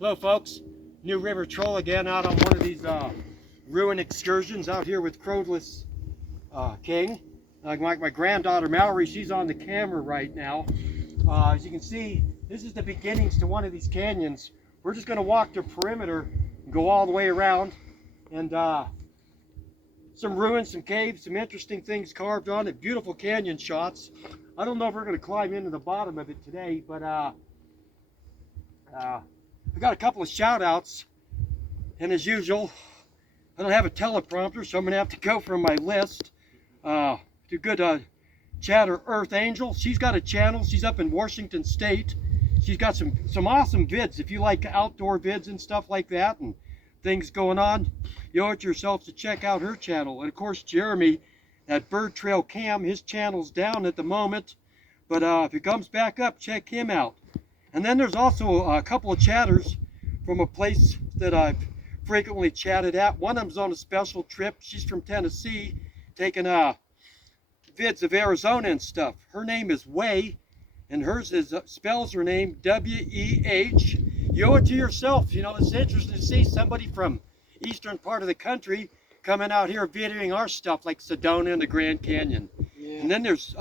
Hello folks, New River Troll again out on one of these ruin excursions out here with Crowdless King. Like my granddaughter Mallory, she's on the camera right now. As you can see, this is the beginnings to one of these canyons. We're just going to walk the perimeter and go all the way around, and some ruins, some caves, some interesting things carved on it, beautiful canyon shots. I don't know if we're going to climb into the bottom of it today, but I got a couple of shout outs, and as usual, I don't have a teleprompter, so I'm going to have to go from my list. To good chatter Earth Angel, she's got a channel, she's up in Washington State. She's got some awesome vids. If you like outdoor vids and stuff like that and things going on, you owe it to yourself to check out her channel. And of course, Jeremy at Bird Trail Cam, his channel's down at the moment, but if it comes back up, check him out. And then there's also a couple of chatters from a place that I've frequently chatted at. One of them's on a special trip. She's from Tennessee, taking vids of Arizona and stuff. Her name is Way, and hers is spells her name W-E-H. You owe it to yourself. You know, it's interesting to see somebody from eastern part of the country coming out here videoing our stuff like Sedona and the Grand Canyon. Yeah. And then there's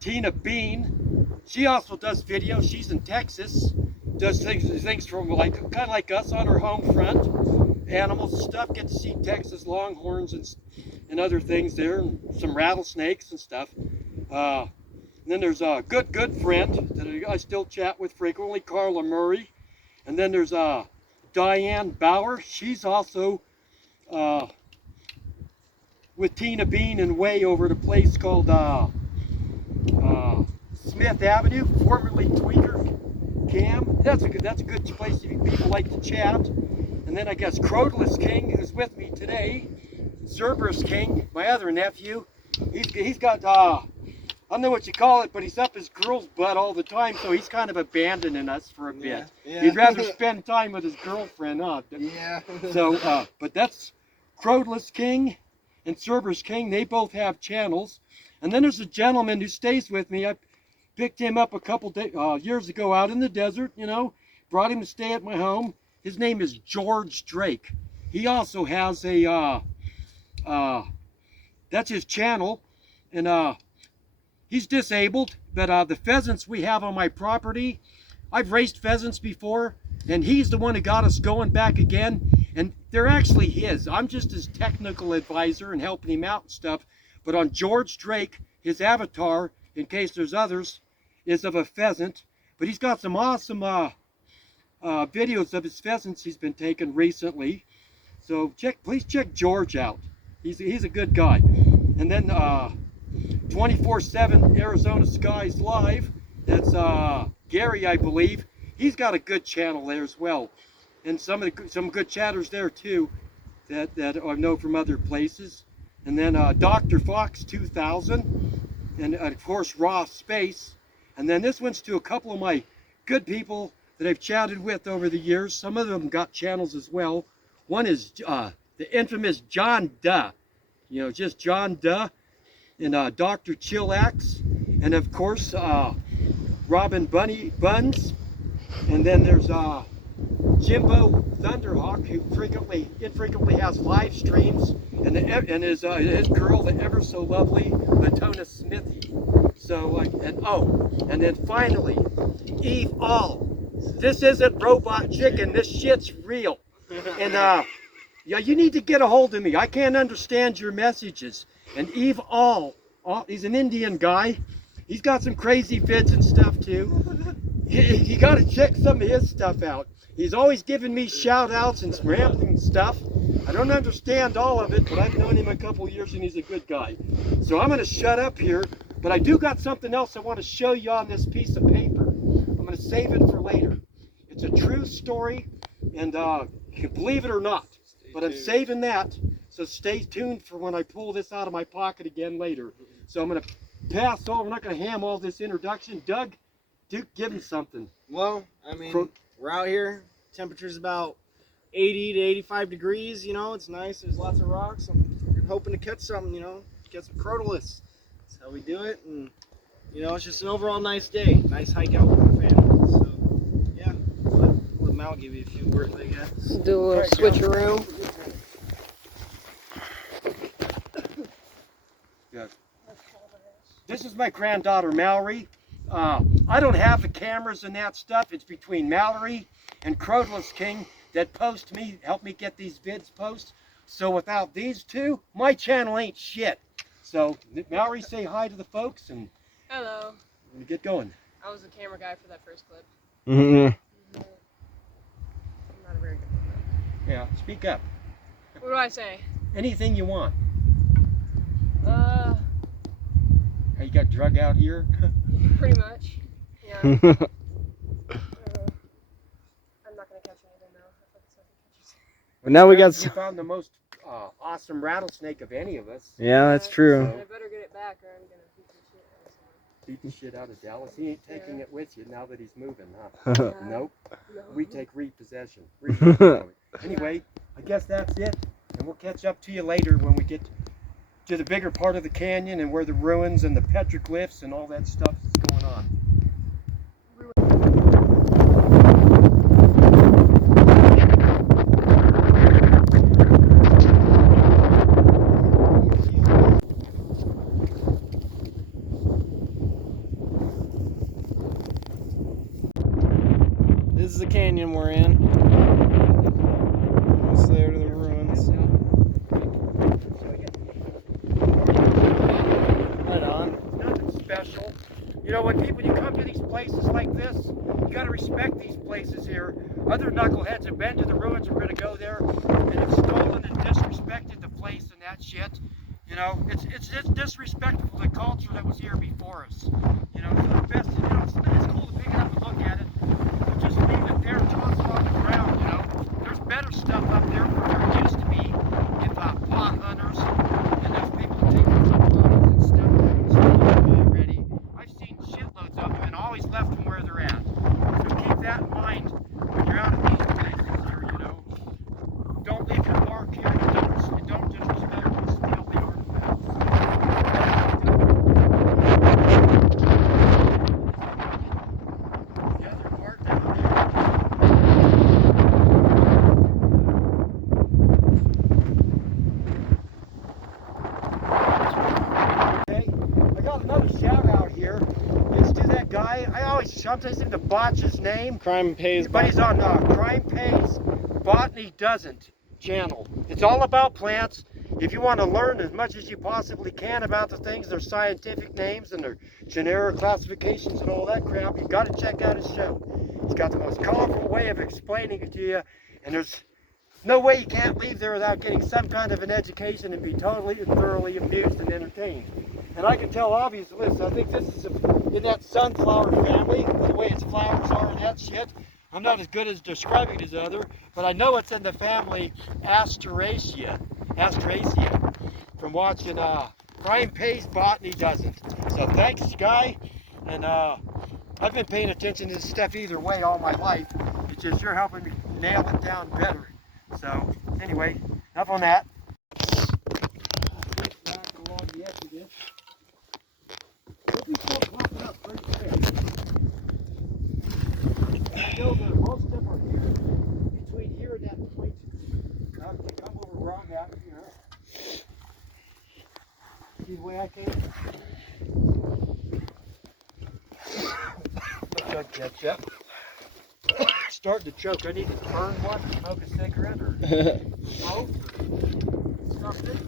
Tina Bean. She also does videos. She's in Texas, does things from kind of like us on her home front, animals and stuff. Get to see Texas longhorns and other things there, and some rattlesnakes and stuff. And then there's a good friend that I still chat with frequently, Carla Murray. And then there's Diane Bauer. She's also with Tina Bean and Way over at a place called Smith Avenue, formerly Tweaker Cam. That's a good place if people like to chat. And then I guess Crowdless King, who's with me today, Cerberus King, my other nephew. He's got I don't know what you call it, but he's up his girl's butt all the time, so he's kind of abandoning us for a bit. Yeah. He'd rather spend time with his girlfriend, huh? Yeah. So, but that's Crowdless King and Cerberus King. They both have channels. And then there's a gentleman who stays with me. I picked him up a couple years ago out in the desert, you know, brought him to stay at my home. His name is George Drake. He also has a, that's his channel, and he's disabled, but the pheasants we have on my property, I've raised pheasants before, and he's the one who got us going back again, and they're actually his. I'm just his technical advisor and helping him out and stuff. But on George Drake, his avatar, in case there's others, is of a pheasant. But he's got some awesome videos of his pheasants he's been taking recently. So please check George out. He's a good guy. And then 24/7 Arizona Skies Live, that's Gary, I believe. He's got a good channel there as well. And some good chatters there too that I know from other places. And then Dr. Fox 2000, and of course Raw Space. And then this one's to a couple of my good people that I've chatted with over the years. Some of them got channels as well. One is the infamous John Duh, you know, just John Duh, and Dr. Chillax, and of course Robin Buns. And then there's Jimbo Thunderhawk, who infrequently has live streams, and his girl, the ever so lovely Latona Smithy. So and then finally, Eve All. This isn't Robot Chicken. This shit's real. And yeah, you need to get a hold of me. I can't understand your messages. And Eve All, he's an Indian guy. He's got some crazy vids and stuff too. You got to check some of his stuff out. He's always giving me shout outs and some rambling stuff. I don't understand all of it, but I've known him a couple years and he's a good guy. So I'm going to shut up here, but I do got something else I want to show you on this piece of paper. I'm going to save it for later. It's a true story, and you can believe it or not, but I'm saving that, so stay tuned for when I pull this out of my pocket again later. So I'm going to pass over. I'm not going to ham all this introduction. Doug, give him something. Well, I mean, we're out here. Temperature's about 80 to 85 degrees, you know. It's nice. There's lots of rocks. I'm hoping to catch something, you know, get some crotolus. That's how we do it. And, you know, it's just an overall nice day. Nice hike out with my family. So, yeah. out, give you a few words, I guess. Do a little switcheroo. Good. This is my granddaughter Mallory. I don't have the cameras and that stuff. It's between Mallory and Crotalus King that help me get these vids posts. So without these two, my channel ain't shit. So Mallory, say hi to the folks and Hello. we're gonna get going. I was the camera guy for that first clip. Mm-hmm. I'm not a very good one. Yeah, speak up. What do I say? Anything you want. Uh, How you got drug out here? pretty much. Yeah. I'm not gonna catch anything though. I thought something catches. Well, now we got You some. found the most awesome rattlesnake of any of us. Yeah, that's true. I better get it back or I'm gonna beat the shit out of someone. Beat the shit out of Dallas. He ain't taking it with you now that he's moving, huh? Yeah. Nope. No. We take repossession. Anyway, I guess that's it. And we'll catch up to you later when we get to the bigger part of the canyon and where the ruins and the petroglyphs and all that stuff is going on. This is the canyon we're in. Almost there to the ruins. Right on. Nothing special. You know, when you come to these places like this, you gotta respect these places here. Other knuckleheads have been to the ruins, we're gonna go there, and have stolen and disrespected the place and that shit. You know, it's just disrespectful to the culture that was here before us. You know, so the best, you know, it's cool to pick it up and look at it, but just leave it there, toss it on the ground, you know. There's better stuff up there where there used to be with pot hunters, and there's people that take the bottles and stuff already. I've seen shitloads of them and always left them where they're at. So keep that in mind when you're out at these places here, you know. Don't leave your mark here, and don't disrespect or steal the artifacts. The other part down there. Okay, I got another shout out here. It's to that guy. I sometimes seem to botch his name. Crime pays. But he's on Crime Pays Botany Doesn't channel. It's all about plants. If you want to learn as much as you possibly can about the things, their scientific names and their generic classifications and all that crap, you've got to check out his show. He's got the most colorful way of explaining it to you, and there's no way you can't leave there without getting some kind of an education and be totally and thoroughly amused and entertained. And I can tell obviously, I think this is in that sunflower family, the way its flowers are and that shit. I'm not as good as describing it as other, but I know it's in the family Asteraceae, from watching Crime Pays Botany Doesn't. So thanks, Guy, and I've been paying attention to this stuff either way all my life. It's just you're helping me nail it down better. So anyway, enough on that. I know that most of them are here, between here and that point. Now, if you come over where I'm at here, see the way I came? Chug ketchup. Starting to choke. I need to burn one, smoke a cigarette, or smoke, or something.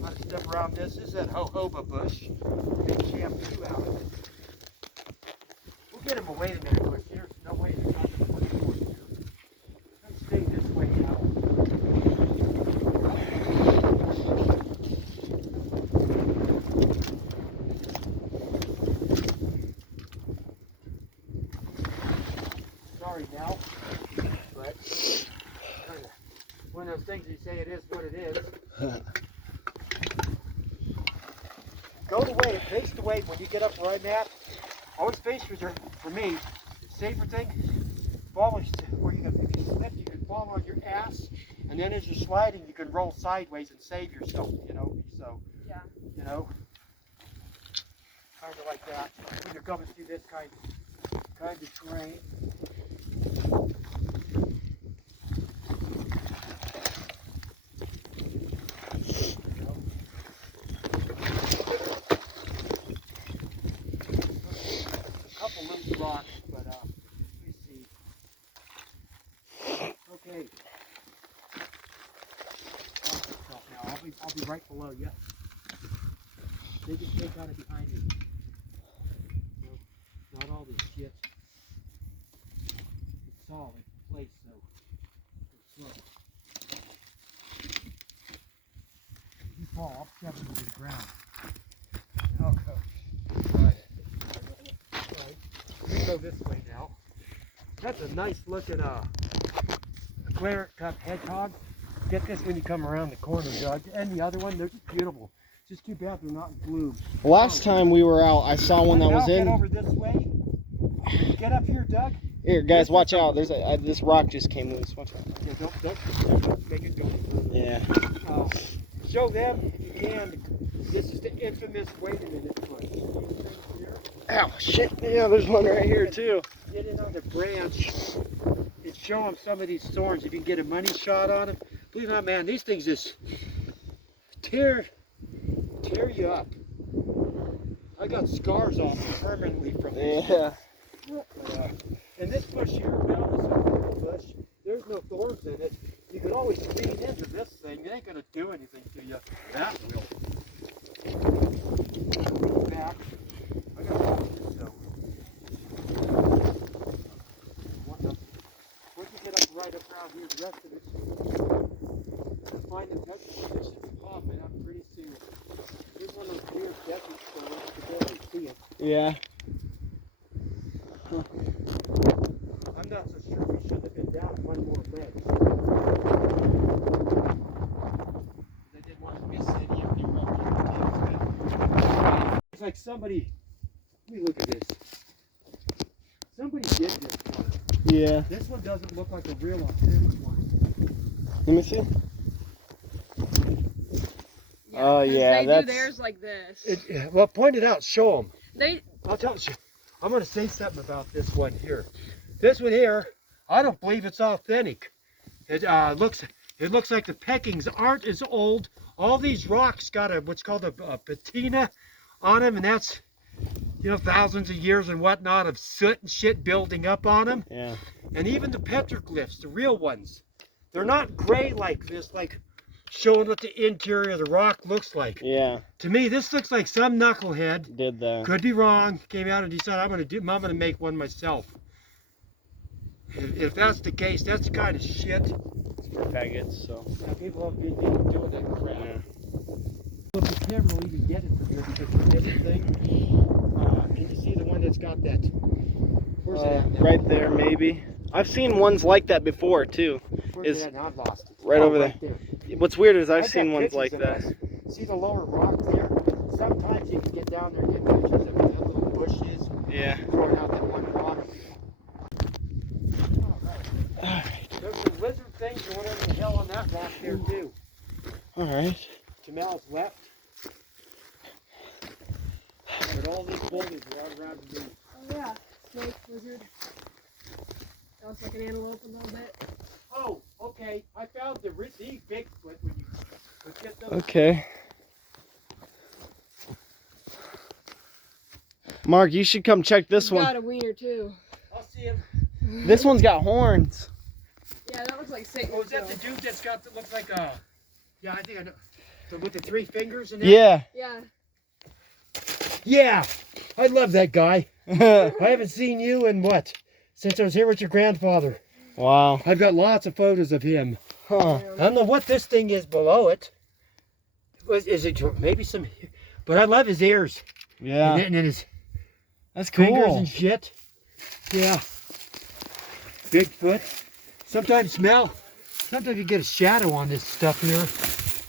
Gotta step around this. This is that jojoba bush. Make shampoo out of it. We'll get him away in there, bush. There's no way to find him here. Let's stay this way now. Sorry now, but one of those things you say it is what it is. Go the way, face the way when you get up where I'm at. Always face for me. Safer thing, follow where you can, if you slip, you can fall on your ass, and then as you're sliding, you can roll sideways and save yourself, you know, so, Yeah. you know, kind of like that, when you're coming through this kind of terrain. right below you. They just stay kind of behind you. No, not all this shit. It's solid place, so it's slow. If you fall, I'll shove you to the ground. I'll go. Right. Right. We go this way now. That's a nice looking claret cup hedgehog. Get this when you come around the corner, Doug. And the other one, they're just beautiful. Just too bad they're not in bloom. Last time we were out, I saw one that was in. Get over this way. Get up here, Doug. Here, guys, watch out. There's this rock just came loose. Watch out. Yeah, don't make it go further. Yeah. Show them if you can. This is the infamous wait a minute foot. Ow, shit. Yeah, there's one right here, too. Get in on the branch and show them some of these thorns. If you can get a money shot on them. Believe it or not, man, these things just tear you up. I got scars off permanently from this. Yeah. And this bush here, now this little bush, there's no thorns in it. You can always lean into this thing. It ain't gonna do anything to you. That will. Back. I got to this though. Once you get up right up around here, the rest of it, find the touch this popping up pretty soon. Here's one of those weird desert stones. You can barely see it. Yeah. I'm not so sure we should have been down one more ledge. They didn't want to miss any of the rock. It's like somebody, let me look at this. Somebody did this one. Yeah. This one doesn't look like a real authentic one. Let me see. Yeah, Oh, 'cause yeah, they that's- do theirs like this. Well, point it out, show them. I'll tell you, I'm going to say something about this one here. This one here, I don't believe it's authentic. It looks like the peckings aren't as old. All these rocks got what's called a patina on them, and that's, you know, thousands of years and whatnot of soot and shit building up on them. Yeah. And even the petroglyphs, the real ones, they're not gray like this, like showing what the interior of the rock looks like. Yeah. To me, this looks like some knucklehead. Did that. Could be wrong. Came out and decided I'm gonna make one myself. If that's the case, that's the kind of shit. It's for faggots, so. Yeah, people have been doing that crap. Yeah. Look, you can't really even get it from here because of this thing. Can you see the one that's got that? Where's it at now? Right there, maybe. I've seen ones like that before, too. Where's it at now? I've lost it. Right over there. there. What's weird is I've got seen ones pictures like of that. this. See the lower rock there? Sometimes you can get down there and get pictures of where that little bush is. Yeah. Throwing out that one rock. Alright. There's some lizard things or whatever the hell on that rock there too. Alright. Jamel's left. But all these boulders are all around the moon. Oh yeah, snake, lizard. That looks like an antelope a little bit. Oh, okay. I found the Bigfoot when you get those. Okay. Mark, you should come check this He's one. got a wiener too. I'll see him. This one's got horns. Yeah, that looks like Satan. Oh, is that the dude that's got that looks like a? Yeah, I think I know. With the 3 fingers and Yeah. Yeah. Yeah, I love that guy. I haven't seen you in what? Since I was here with your grandfather. Wow. I've got lots of photos of him. Huh. I don't know what this thing is below it. Is it maybe some? But I love his ears. Yeah. And then his That's fingers cool. and shit. Yeah. Bigfoot. Sometimes you get a shadow on this stuff here.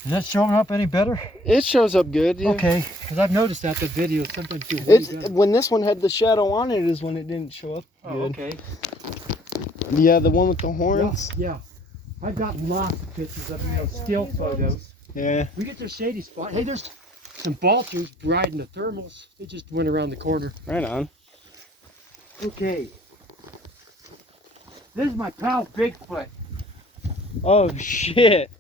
Is that showing up any better? It shows up good. Yeah. Okay, because I've noticed that the video sometimes do. It's when this one had the shadow on it is when it didn't show up Oh, good. okay. Yeah, the one with the horns. Yeah. I've got lots of pictures of still photos. Yeah. We get to a shady spot. Hey, there's some balchers riding the thermals. They just went around the corner. Right on. Okay. This is my pal Bigfoot. Oh shit.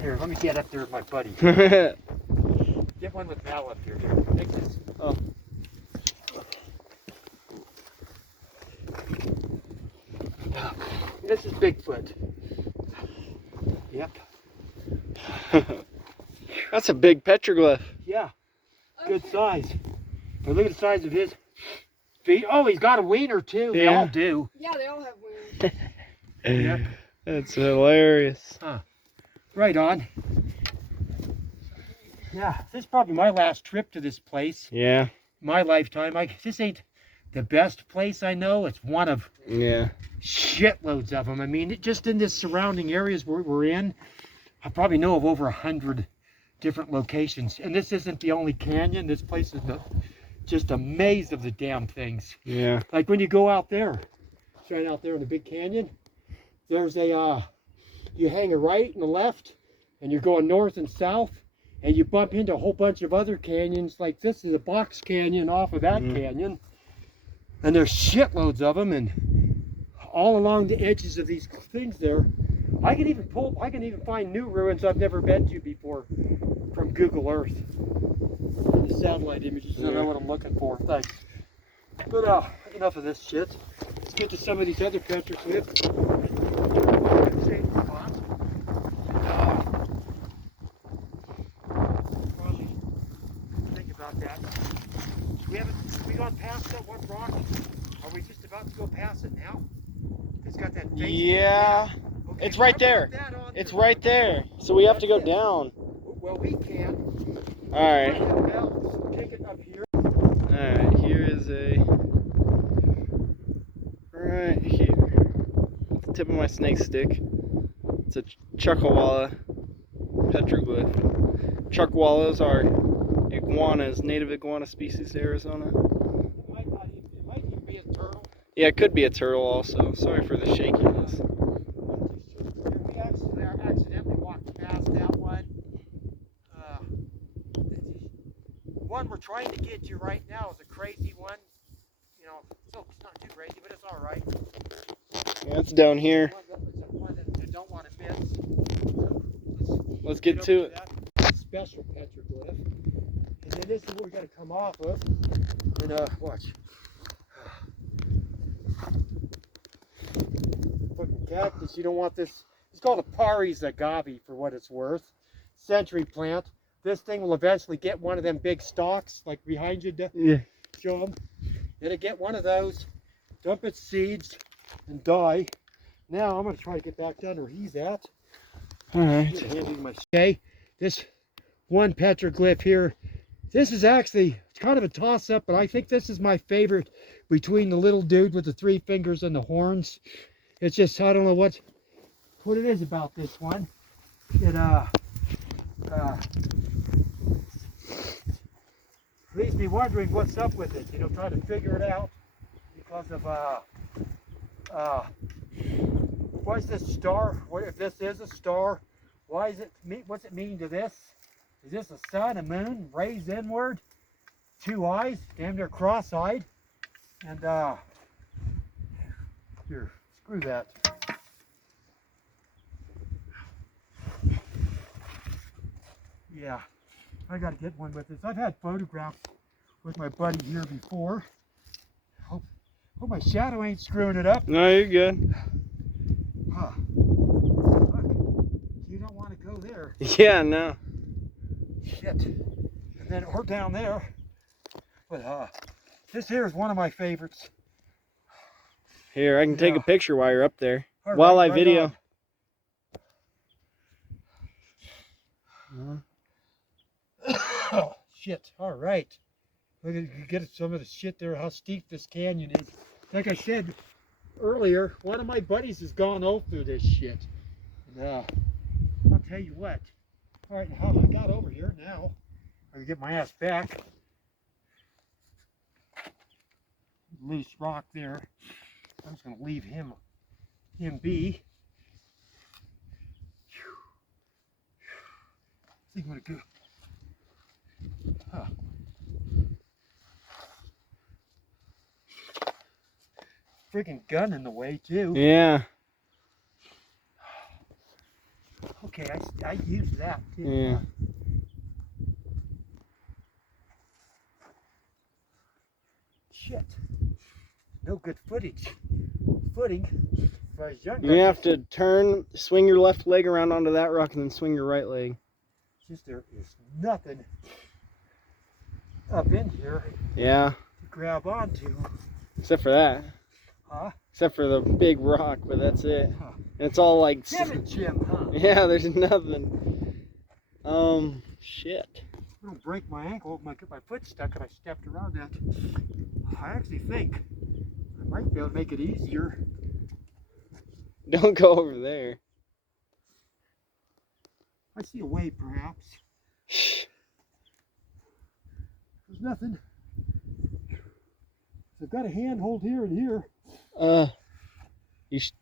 Here, let me get up there with my buddy. Yeah. Get one with Mal up here. Take this. Oh. This is Bigfoot. Yep. That's a big petroglyph. Yeah. Good size. But look at the size of his feet. Oh, he's got a wiener too. They Yeah. all do. Yeah, they all have wings. Yep. That's hilarious. Right on. Yeah, this is probably my last trip to this place. Yeah. My lifetime. This ain't the best place I know. It's one of Yeah. shitloads of them. I mean, just in this surrounding areas we're in, I probably know of over 100 different locations. And this isn't the only canyon. This place is just a maze of the damn things. Yeah. Like when you go out there, right out there in the big canyon, there's a, you hang a right and a left, and you're going north and south, and you bump into a whole bunch of other canyons. Like this is a box canyon off of that canyon. And there's shitloads of them, and all along the edges of these things there, I can even find new ruins I've never been to before from Google Earth. And the satellite images, I know what I'm looking for. Thanks. But enough of this shit. Let's get to some of these other petroglyphs. Probably think about that. Have we gone past that one rock? Are we just about to go past it now? It's got that face. Yeah. Okay, It's right there. It's right there. So we have to go down. Well, we can. Alright. Take it up here. Alright, here is right here. The tip of my snake stick. It's a Chuckawalla petroglyph. Chuckwallas are iguanas, native iguana species to Arizona. It might even be a turtle. Yeah, it could be a turtle also. Sorry for the shakiness. We accidentally walked past that one. One we're trying to get to right now is a crazy one. You know, so it's not too crazy, but it's all right. Yeah, it's down here. One that you don't want to miss. Let's get to it. Special petroglyph. And then this is what we got to come off of. And watch. Fucking cactus, you don't want this. It's called a Paris agave for what it's worth. Century plant. This thing will eventually get one of them big stalks, like behind you, Yeah. show them. It'll get one of those, dump its seeds, and die. Now I'm going to try to get back down where he's at. Alright. Okay, this one petroglyph here, this is actually, it's kind of a toss-up, but I think this is my favorite between the little dude with the 3 fingers and the horns. It's just, I don't know what it is about this one. It leaves me wondering what's up with it, you know, trying to figure it out because of why is this star? What if this is a star? Why is it? What's it mean to this? Is this a sun, a moon, rays inward, 2 eyes, damn near cross-eyed, and here, screw that. Yeah, I got to get one with this. I've had photographs with my buddy here before. Hope my shadow ain't screwing it up. No, you're good. Huh. Look, you don't want to go there. Yeah, no. Shit. And then or down there. But this here is one of my favorites. Here, I can take a Yeah. picture while you're up there. All While right, I video. Oh, shit. All right. Look at you get some of the shit there, how steep this canyon is. Like I said earlier, one of my buddies has gone all through this shit. And I'll tell you what. All right, how I got over here now, I can get my ass back. Loose rock there. I'm just gonna leave him be. I think I'm gonna go. Huh. Freaking gun in the way too. Yeah. Okay, I used that too. Yeah. Shit. No good footing if I was younger. You're gonna have to turn, swing your left leg around onto that rock, and then swing your right leg. Just there is nothing up in here Yeah. to grab onto. Except for that. Huh? Except for the big rock, but that's it. Huh. And it's all like. Damn it, Jim, huh? Yeah, there's nothing. Shit. I'm gonna break my ankle, get my foot stuck, and I stepped around that. I actually think I might be able to make it easier. Don't go over there. I see a way, perhaps. There's nothing. So I've got a handhold here and here. You sh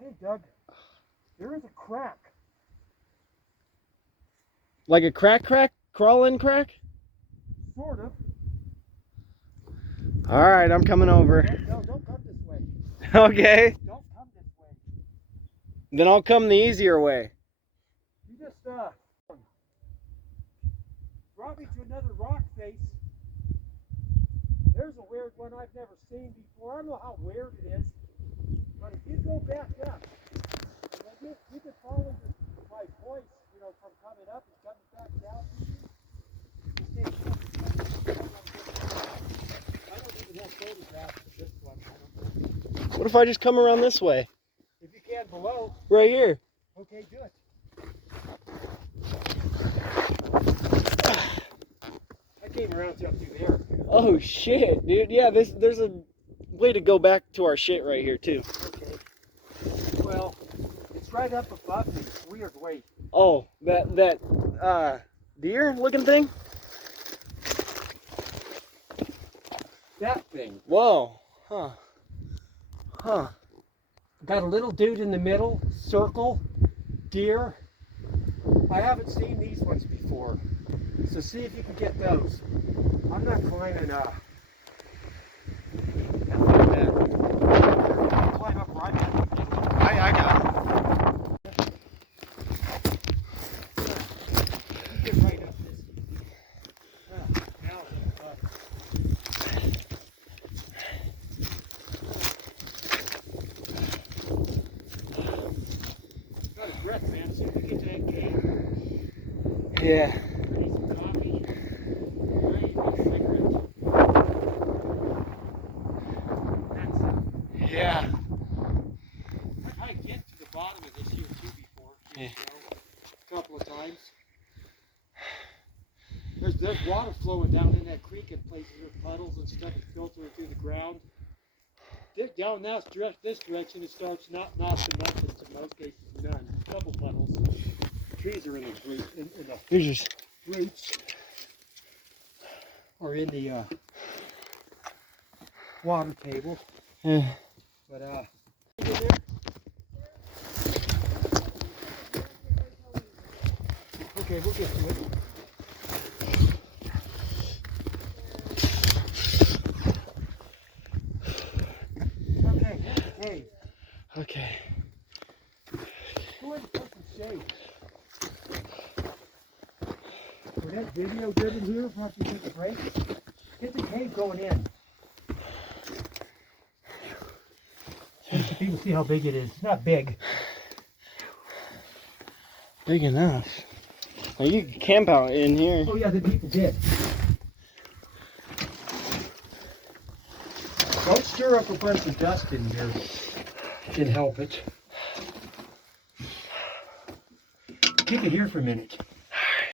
Okay, Doug. There is a crack. Like a crack? Crawl-in crack? Sort of. Alright, I'm coming over. No, don't come this way. Okay. Don't come this way. Then I'll come the easier way. You just brought me to another rock face. There's a weird one I've never seen before. I don't know how weird it is, but if you go back up, you can follow my voice, from coming up and coming back down. I don't even have photographs of this one. What if I just come around this way? If you can below. Right here. Okay, good. I came around to up through there. Oh shit, dude. Yeah, there's a way to go back to our shit right here too. Okay. Well, it's right up above me. It's a weird way. Oh, that deer looking thing? That thing. Whoa. Huh. Got a little dude in the middle, circle, deer. I haven't seen these ones before. So see if you can get those. I'm not climbing climb up right at the middle. I got it. Get right up this. Now, got a breath, man. See if we get to that cave. Yeah. Ready some coffee. Ready for a cigarette. That's it. Yeah. I get to the bottom of this here too before. Yeah. A couple of times. There's water flowing down in that creek in places with puddles and stuff is filtering through the ground. Down this direction it starts not nothing, in most cases none. A couple puddles. Trees are in the Here's just roots. Or in the water table. yeah. But okay, we'll get to it. Okay, hey, Okay. go ahead and put some shade. For that video good in here, after you take a break, get the cave going in. Let people see how big it is. It's not big. Big enough. Well, you can camp out in here. Oh yeah, the people did. Don't stir up a bunch of dust in here. Can help it. Keep it here for a minute.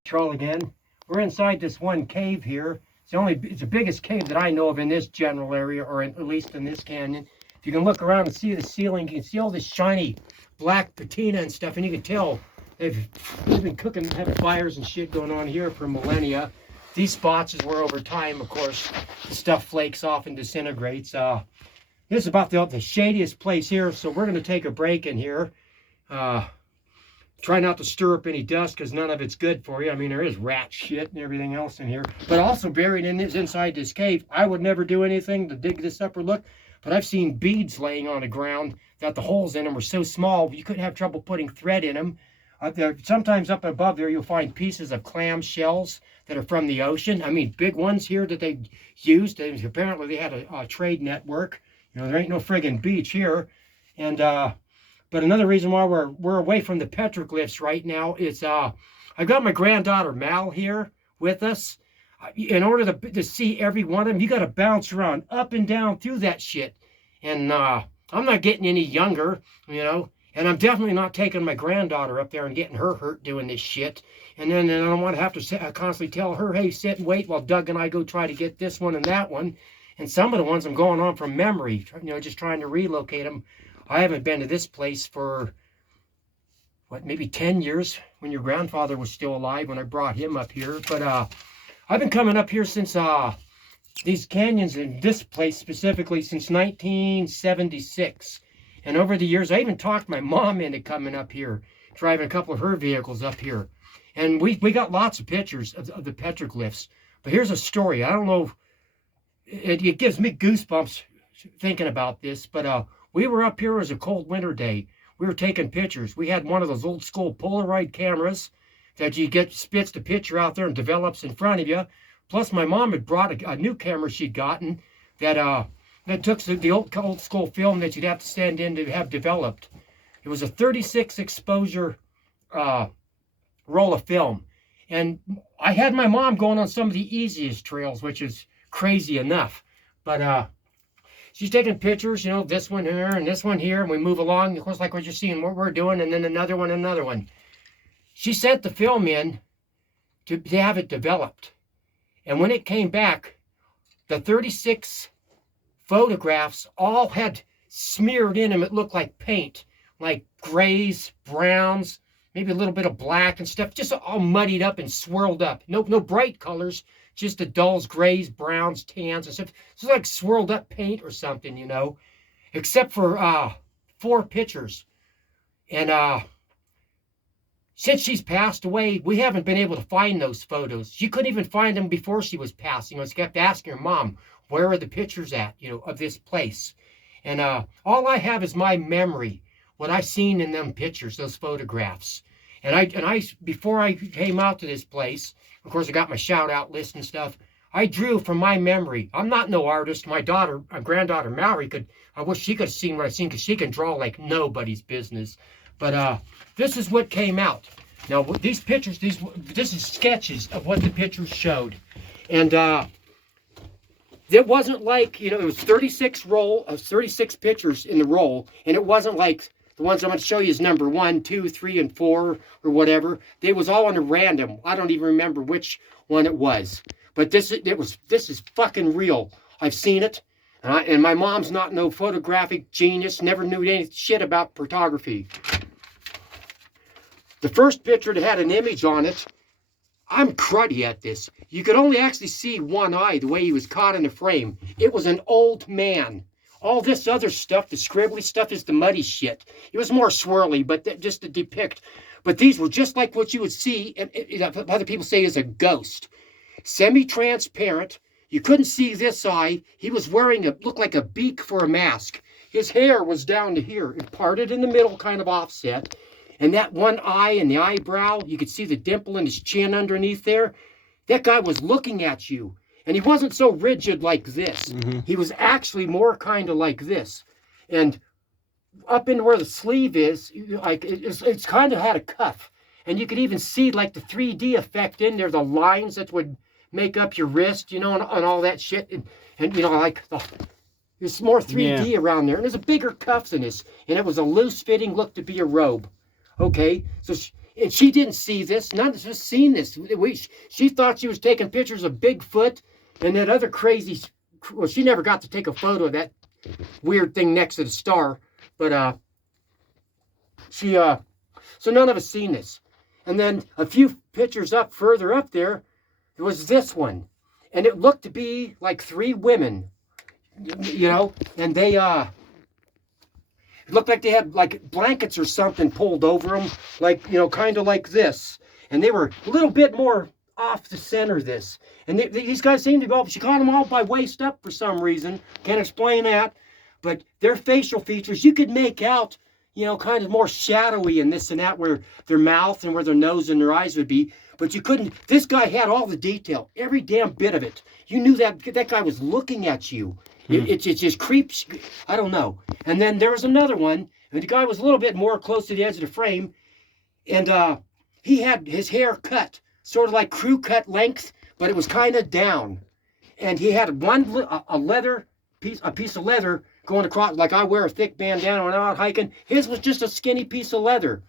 Troll again. We're inside this one cave here. It's the biggest cave that I know of in this general area, or at least in this canyon. If you can look around and see the ceiling, you can see all this shiny black patina and stuff, and you can tell they've been cooking, having fires and shit going on here for millennia. These spots is where over time, of course, the stuff flakes off and disintegrates. This is about the shadiest place here, so we're going to take a break in here. try not to stir up any dust because none of it's good for you. I mean, there is rat shit and everything else in here. But also buried in this, inside this cave, I would never do anything to dig this up or look. But I've seen beads laying on the ground that the holes in them were so small you couldn't have trouble putting thread in them. Sometimes up above there you'll find pieces of clam shells that are from the ocean. I mean, big ones here that they used. Apparently they had a trade network. You know, there ain't no friggin' beach here. And but another reason why we're away from the petroglyphs right now is I've got my granddaughter Mal here with us. In order to see every one of them, you got to bounce around up and down through that shit. And I'm not getting any younger, you know. And I'm definitely not taking my granddaughter up there and getting her hurt doing this shit. And then I don't want to have to constantly tell her, hey, sit and wait while Doug and I go try to get this one and that one. And some of the ones I'm going on from memory, you know, just trying to relocate them. I haven't been to this place for, what, maybe 10 years when your grandfather was still alive when I brought him up here. But I've been coming up here since these canyons in this place specifically since 1976. And over the years, I even talked my mom into coming up here, driving a couple of her vehicles up here. And we got lots of pictures of the petroglyphs. But here's a story. I don't know, it gives me goosebumps thinking about this. But we were up here, it was a cold winter day. We were taking pictures. We had one of those old school Polaroid cameras that you spits the picture out there and develops in front of you. Plus, my mom had brought a new camera she'd gotten that took the old school film that you'd have to send in to have developed. It was a 36 exposure roll of film. And I had my mom going on some of the easiest trails, which is crazy enough. But she's taking pictures, you know, this one here and this one here. And we move along, of course, like what you're seeing, what we're doing, and then another one. She sent the film in to have it developed. And when it came back, the 36 photographs all had smeared in them. It looked like paint, like grays, browns, maybe a little bit of black and stuff, just all muddied up and swirled up. No bright colors, just the dulls, grays, browns, tans and stuff. It's like swirled up paint or something, you know, except for 4 pictures. And since she's passed away, we haven't been able to find those photos. She couldn't even find them before she was passing. I kept asking her, Mom, where are the pictures at, you know, of this place? And all I have is my memory, what I seen in them pictures, those photographs. And I before I came out to this place, of course I got my shout out list and stuff. I drew from my memory. I'm not no artist. My granddaughter Mallory I wish she could have seen what I seen because she can draw like nobody's business. But this is what came out. Now these pictures, this is sketches of what the pictures showed. And it wasn't like, you know, it was 36 pictures in the roll, and it wasn't like the ones I'm going to show you is number 1, 2, 3, and 4 or whatever. They was all on a random. I don't even remember which one it was. But this is fucking real. I've seen it, and my mom's not no photographic genius. Never knew any shit about photography. The first picture that had an image on it, I'm cruddy at this. You could only actually see one eye the way he was caught in the frame. It was an old man. All this other stuff, the scribbly stuff, is the muddy shit. It was more swirly, but just to depict. But these were just like what you would see, other people say is a ghost. Semi-transparent. You couldn't see this eye. He was wearing looked like a beak for a mask. His hair was down to here. It parted in the middle, kind of offset. And that one eye and the eyebrow, you could see the dimple in his chin underneath there. That guy was looking at you. And he wasn't so rigid like this. Mm-hmm. He was actually more kind of like this. And up in where the sleeve is, like it's kind of had a cuff. And you could even see like the 3D effect in there, the lines that would make up your wrist, you know, and all that shit. And you know, like there's more 3D around there. And there's a bigger cuff than this. And it was a loose fitting, looked to be a robe. Okay, so she didn't see this. None of us has seen this. She thought she was taking pictures of Bigfoot and that other crazy. Well, she never got to take a photo of that weird thing next to the star. But so none of us seen this. And then a few pictures further up there was this one, and it looked to be like 3 women, you know, and they It looked like they had like blankets or something pulled over them, like, you know, kind of like this. And they were a little bit more off the center of this. And these guys seemed to go, she caught them all by waist up for some reason. Can't explain that. But their facial features, you could make out, you know, kind of more shadowy and this and that, where their mouth and where their nose and their eyes would be. But you couldn't, this guy had all the detail, every damn bit of it. You knew that guy was looking at you. It just creeps, I don't know. And then there was another one, and the guy was a little bit more close to the edge of the frame, and he had his hair cut, sort of like crew cut length, but it was kind of down. And he had a piece of leather going across, like I wear a thick bandana when I'm out hiking. His was just a skinny piece of leather.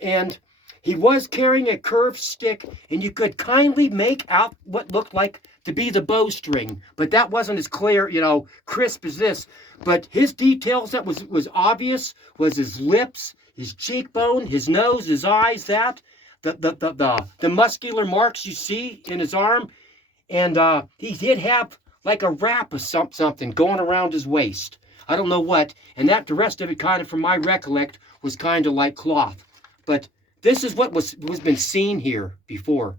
And he was carrying a curved stick, and you could kindly make out what looked like to be the bowstring, but that wasn't as clear, you know, crisp as this. But his details that was obvious was his lips, his cheekbone, his nose, his eyes, the muscular marks you see in his arm, and he did have like a wrap of something going around his waist. I don't know what, and that the rest of it, kind of from my recollect, was kind of like cloth. But this is what was been seen here before.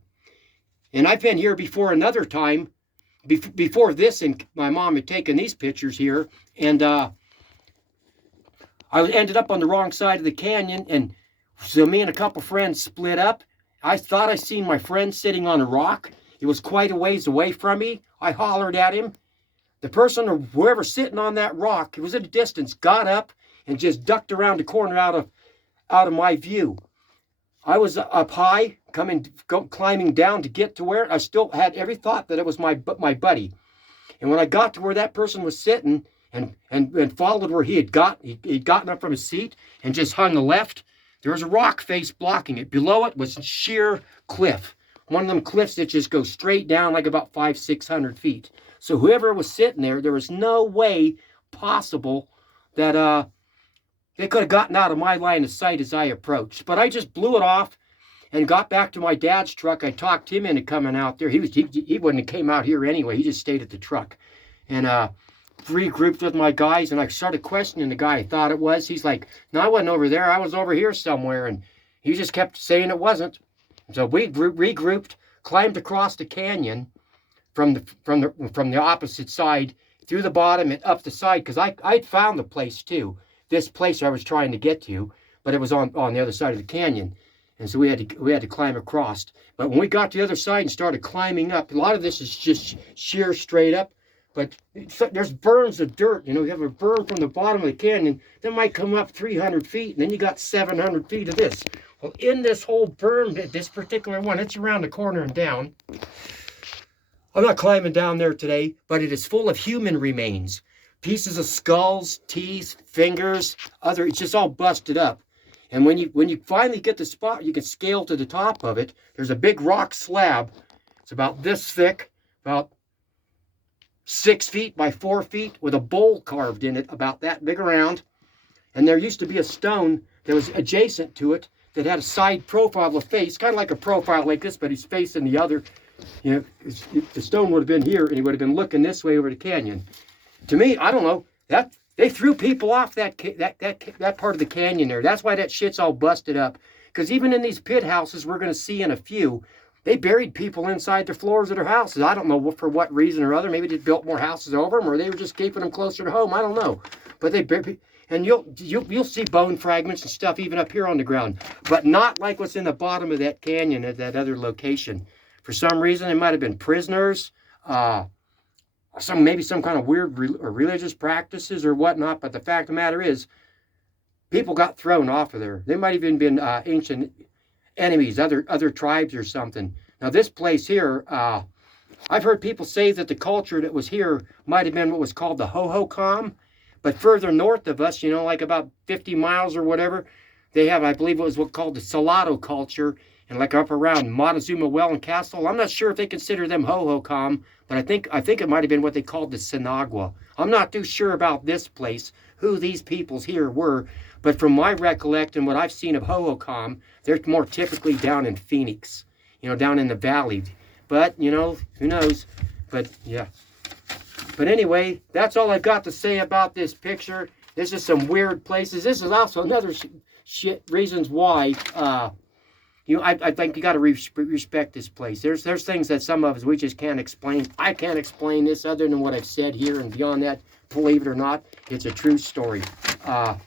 And I've been here before another time, before this, and my mom had taken these pictures here, and I ended up on the wrong side of the canyon, and so me and a couple friends split up. I thought I seen my friend sitting on a rock. It was quite a ways away from me. I hollered at him. The person or whoever sitting on that rock, it was at a distance, got up and just ducked around the corner out of my view. I was up high, climbing down to get to where I still had every thought that it was my buddy. And when I got to where that person was sitting and followed where he'd gotten up from his seat and just hung left, there was a rock face blocking it. Below it was sheer cliff. One of them cliffs that just go straight down like about 500-600 feet. So whoever was sitting there was no way possible that they could have gotten out of my line of sight as I approached. But I just blew it off and got back to my dad's truck. I talked him into coming out there. He wouldn't have came out here anyway. He just stayed at the truck. And regrouped with my guys, and I started questioning the guy I thought it was. He's like, no, I wasn't over there. I was over here somewhere. And he just kept saying it wasn't. So we regrouped, climbed across the canyon from the opposite side, through the bottom and up the side, because I'd found the place too. This place I was trying to get to, but it was on the other side of the canyon. And so we had to climb across. But when we got to the other side and started climbing up, a lot of this is just sheer straight up. But there's berms of dirt. You know, you have a berm from the bottom of the canyon that might come up 300 feet, and then you got 700 feet of this. Well, in this whole berm, this particular one, it's around the corner and down. I'm not climbing down there today, but it is full of human remains. Pieces of skulls, teeth, fingers, it's just all busted up. And when you finally get the spot, you can scale to the top of it. There's a big rock slab. It's about this thick, about 6 feet by 4 feet, with a bowl carved in it about that big around. And there used to be a stone that was adjacent to it that had a side profile of a face, kind of like a profile like this, but his face in the other. You know, the stone would have been here, and he would have been looking this way over the canyon. To me, I don't know, that they threw people off that part of the canyon there. That's why that shit's all busted up. Because even in these pit houses we're going to see in a few, they buried people inside the floors of their houses. I don't know for what reason or other. Maybe they built more houses over them, or they were just keeping them closer to home. I don't know. But they buried, and you'll see bone fragments and stuff even up here on the ground, but not like what's in the bottom of that canyon at that other location. For some reason, they might have been prisoners. Maybe some kind of weird religious practices or whatnot, but the fact of the matter is, people got thrown off of there. They might have even been ancient enemies, other tribes or something. Now this place here, I've heard people say that the culture that was here might have been what was called the Hohokam, but further north of us, you know, like about 50 miles or whatever, they have, I believe it was what's called the Salado culture, and like up around Montezuma Well and Castle. I'm not sure if they consider them Hohokam, but I think it might have been what they called the Sinagua. I'm not too sure about this place, who these peoples here were, but from my recollect and what I've seen of Hohokam, they're more typically down in Phoenix, you know, down in the valley. But, you know, who knows? But, yeah. But anyway, that's all I've got to say about this picture. This is some weird places. This is also another shit reasons why. You know, I think you got to respect this place. There's things that some of us we just can't explain. I can't explain this other than what I've said here, and beyond that, believe it or not, it's a true story. What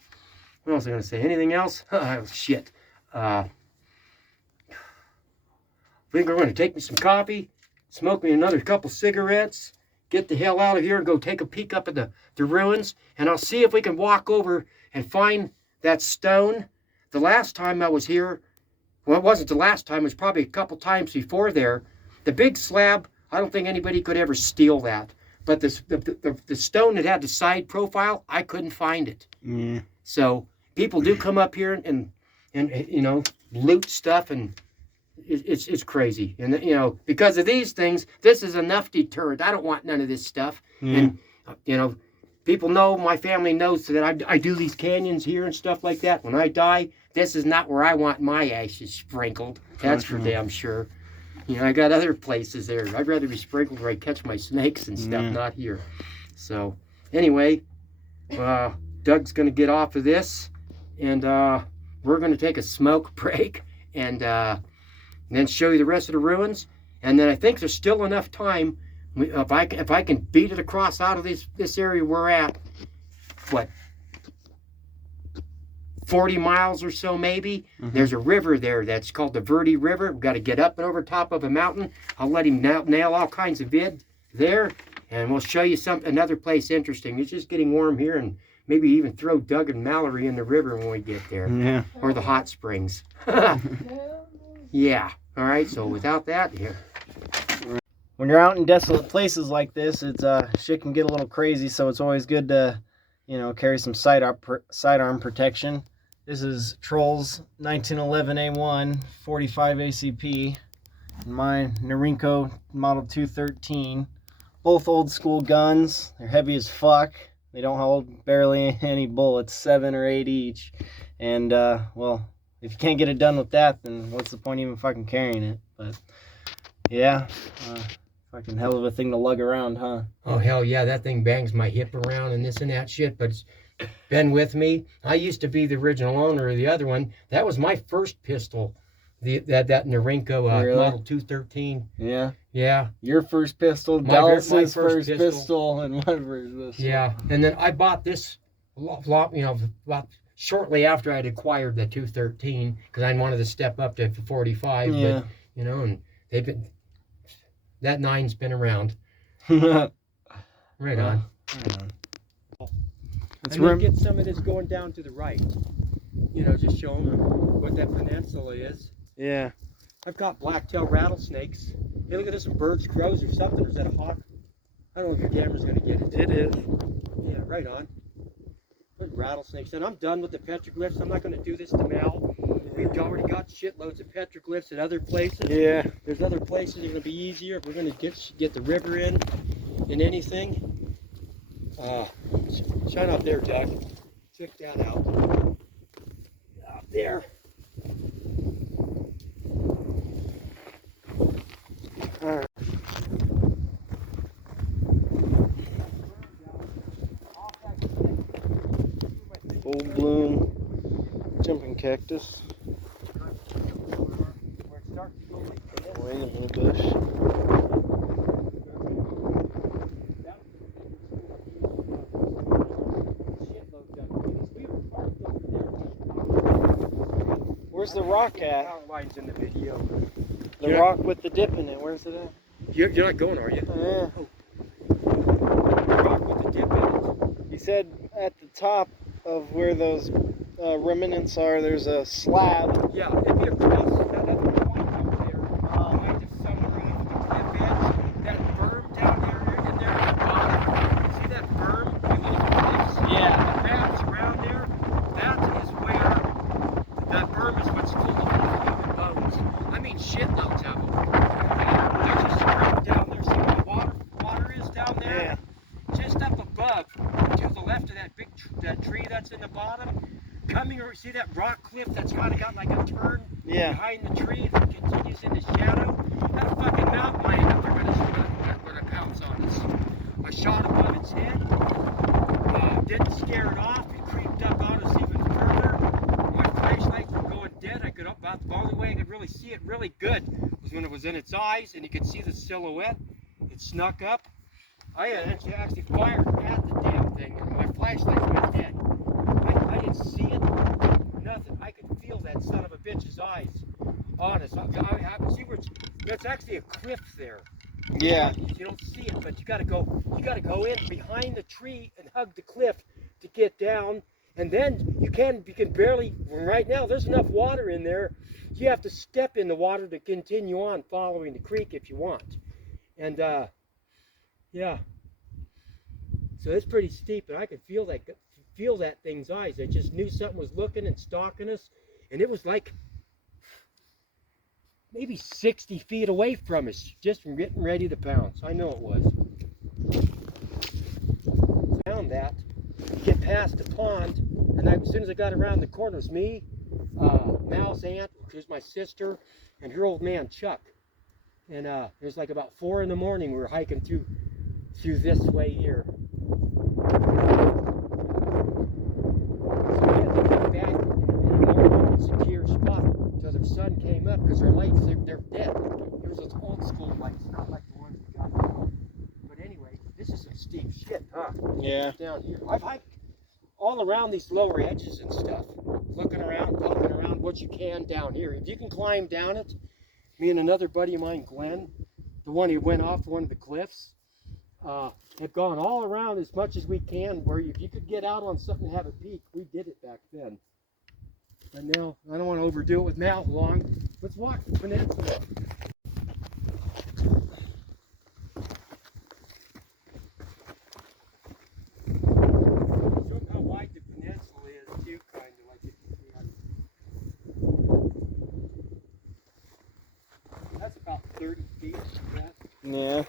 else am I gonna say? Anything else? Oh, shit. I think I'm gonna take me some coffee, smoke me another couple cigarettes, get the hell out of here, and go take a peek up at the ruins, and I'll see if we can walk over and find that stone. The last time I was here, well, it wasn't the last time, it was probably a couple times before there. The big slab, I don't think anybody could ever steal that. But the stone that had the side profile, I couldn't find it. Yeah. So people do come up here and you know, loot stuff, and it's crazy. And you know, because of these things, this is enough deterrent. I don't want none of this stuff. Yeah. And you know, people know, my family knows that I do these canyons here and stuff like that. When I die, this is not where I want my ashes sprinkled. That's for damn sure. You know, I got other places there. I'd rather be sprinkled where I catch my snakes and stuff, not here. So, anyway, Doug's going to get off of this, and we're going to take a smoke break, and then show you the rest of the ruins. And then I think there's still enough time, if I can beat it across out of this area we're at, what, 40 miles or so maybe. There's a river there that's called the Verde River. We've got to get up and over top of a mountain. I'll let him nail all kinds of vid there, and we'll show you another place interesting. It's just getting warm here, and maybe even throw Doug and Mallory in the river when we get there. Yeah. Or the hot springs. Yeah. All right, so without that, here. When you're out in desolate places like this, it's shit can get a little crazy, so it's always good to, you know, carry some sidearm protection. This is Troll's 1911A1 45 ACP. And mine, Norinco Model 213. Both old school guns. They're heavy as fuck. They don't hold barely any bullets, 7 or 8 each. And, well, if you can't get it done with that, then what's the point even fucking carrying it? But, yeah, fucking hell of a thing to lug around, huh? Oh, hell yeah, that thing bangs my hip around and this and that shit, but it's been with me. I used to be the original owner of the other one. That was my first pistol, that Norinco Really? Model 213. Yeah. Yeah. Your first pistol, My Dallas's first first pistol, and my first pistol. Yeah, and then I bought this, about shortly after I'd acquired the 213, because I wanted to step up to 45. Yeah. But, you know, and they've been, that 9's been around. Right Right on. Let's And then get some of this going down to the right. You know, just show them what that peninsula is. Yeah. I've got black-tail rattlesnakes. Hey, look at this, some birds, crows, or something. Or is that a hawk? I don't know if your camera's going to get it. It is. Yeah, right on. There's rattlesnakes. And I'm done with the petroglyphs. I'm not going to do this to Mal. We've already got shitloads of petroglyphs at other places. Yeah. There's other places that are going to be easier if we're going to get the river in anything. Shine out there, Doug. Check that out. Out there. All right. Full bloom jumping cactus. Way in the bush. Where's the rock at? Outlines in the video. The rock with the dip in it. Where's it at? You're not going, are you? Yeah. Rock with the dip in it. He said at the top of where those remnants are, there's a slab. Yeah, it'd be across that other point up there. Behind the somewhere off the cliff edge. That berm down there, in there at the bottom. See that berm below the cliffs? Yeah. The wraps around there? That is where, that berm is what's full of human bones. I mean, shitloads of them. There's a stream down there. See where the water is down there? Yeah. Just up above, to the left of that big that tree that's in the bottom. Coming over, see that rock cliff that's kind of got like a turn behind the tree that continues in the shadow? That fucking mountain lion up there with a pounce on us. I shot above its head, didn't scare it off. was in its eyes, and you could see the silhouette. It snuck up. I had actually fired at the damn thing, and my flashlight went dead. I didn't see it, nothing. I could feel that son of a bitch's eyes on us. I can see where it's actually a cliff there. Yeah. You don't see it, but you gotta go in behind the tree and hug the cliff to get down. And then you can barely, right now there's enough water in there. You have to step in the water to continue on following the creek if you want. And yeah. So it's pretty steep, and I could feel that thing's eyes. I just knew something was looking and stalking us, and it was like maybe 60 feet away from us, just getting ready to pounce. I know it was. Found that, get past the pond, and as soon as I got around the corner, it was me, Mal's aunt, who's my sister, and her old man Chuck. And it was like about 4 in the morning. We were hiking through this way here. So we had to get back in a more secure spot until the sun came up, because our lights, they're dead. It was those old school lights, not like the ones we got now. But anyway, this is some steep shit, huh? Yeah. Down here. I've hiked all around these lower edges and stuff, looking around, poking around what you can down here. If you can climb down it, me and another buddy of mine, Glenn, the one who went off one of the cliffs, have gone all around as much as we can, where if you could get out on something and have a peek, we did it back then. But now, I don't want to overdo it with Mal long. Let's walk the peninsula. Show them how wide the peninsula is too, kind of like that's about 30 feet. Yeah.